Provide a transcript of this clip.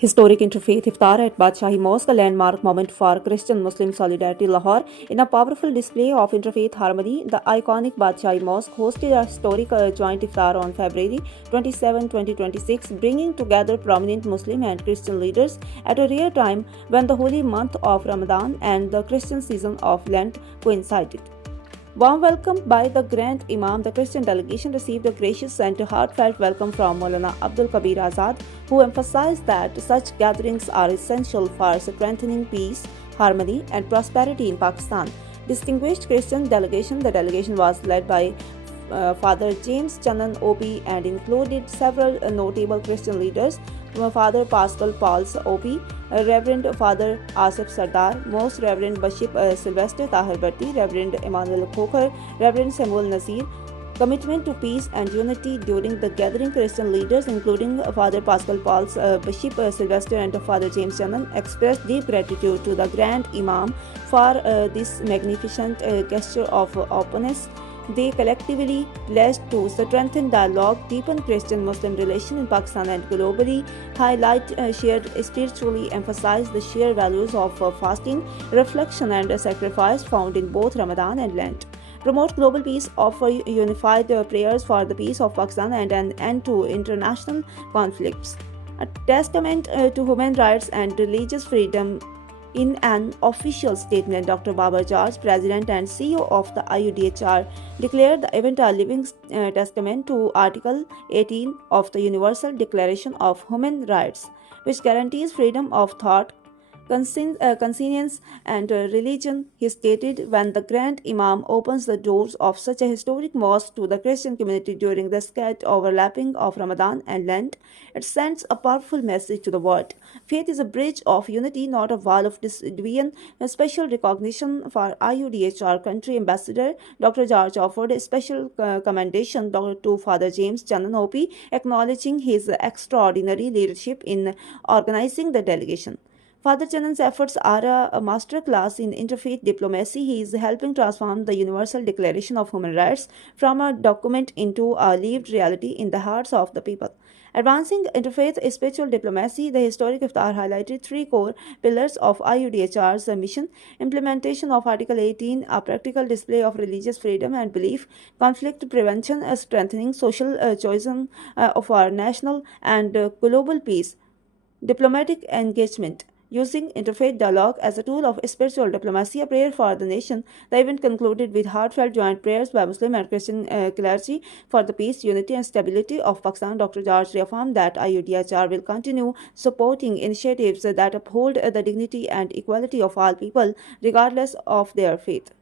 Historic Interfaith Iftar at Badshahi Mosque, a landmark moment for Christian-Muslim solidarity, Lahore. In a powerful display of interfaith harmony, the iconic Badshahi Mosque hosted a historic joint iftar on February 27, 2026, bringing together prominent Muslim and Christian leaders at a rare time when the holy month of Ramadan and the Christian season of Lent coincided. Warm welcome by the Grand Imam, the Christian delegation received a gracious and heartfelt welcome from Maulana Abdul Kabir Azad, who emphasized that such gatherings are essential for strengthening peace, harmony, and prosperity in Pakistan. Distinguished Christian delegation, the delegation was led by Father James Chandan OP and included several notable Christian leaders, Father Pascal Pauls OP, Reverend Father Asif Sardar, Most Reverend Bishop Sylvester Tahir Bhatti, Reverend Emmanuel Khokhar, Reverend Samuel Nasir. Commitment to peace and unity during the gathering, Christian leaders, including Father Pascal Pauls, Bishop Sylvester, and Father James Chandan, expressed deep gratitude to the Grand Imam for this magnificent gesture of openness. They collectively pledged to strengthen dialogue, deepen Christian-Muslim relations in Pakistan and globally, highlight shared spiritually, emphasize the shared values of fasting, reflection and sacrifice found in both Ramadan and Lent. Promote global peace, offer unified prayers for the peace of Pakistan and an end to international conflicts. A testament to human rights and religious freedom. In an official statement, Dr. Babar George, President and CEO of the IUDHR, declared the event a living testament to Article 18 of the Universal Declaration of Human Rights, which guarantees freedom of thought, conscience, and religion. He stated, when the Grand Imam opens the doors of such a historic mosque to the Christian community during the scattered overlapping of Ramadan and Lent, it sends a powerful message to the world. Faith is a bridge of unity, not a wall of division. A special recognition for IUDHR Country Ambassador Dr. George offered a special commendation to Father James Chandan OP, acknowledging his extraordinary leadership in organizing the delegation. Father Chandan's efforts are a master class in interfaith diplomacy. He is helping transform the Universal Declaration of Human Rights from a document into a lived reality in the hearts of the people. Advancing interfaith spiritual diplomacy, the historic iftar highlighted three core pillars of IUDHR's mission: implementation of Article 18, a practical display of religious freedom and belief; conflict prevention, strengthening social cohesion of our national and global peace; diplomatic engagement, using interfaith dialogue as a tool of spiritual diplomacy, a prayer for the nation. The event concluded with heartfelt joint prayers by Muslim and Christian clergy for the peace, unity, and stability of Pakistan. Dr. George reaffirmed that IUDHR will continue supporting initiatives that uphold the dignity and equality of all people, regardless of their faith.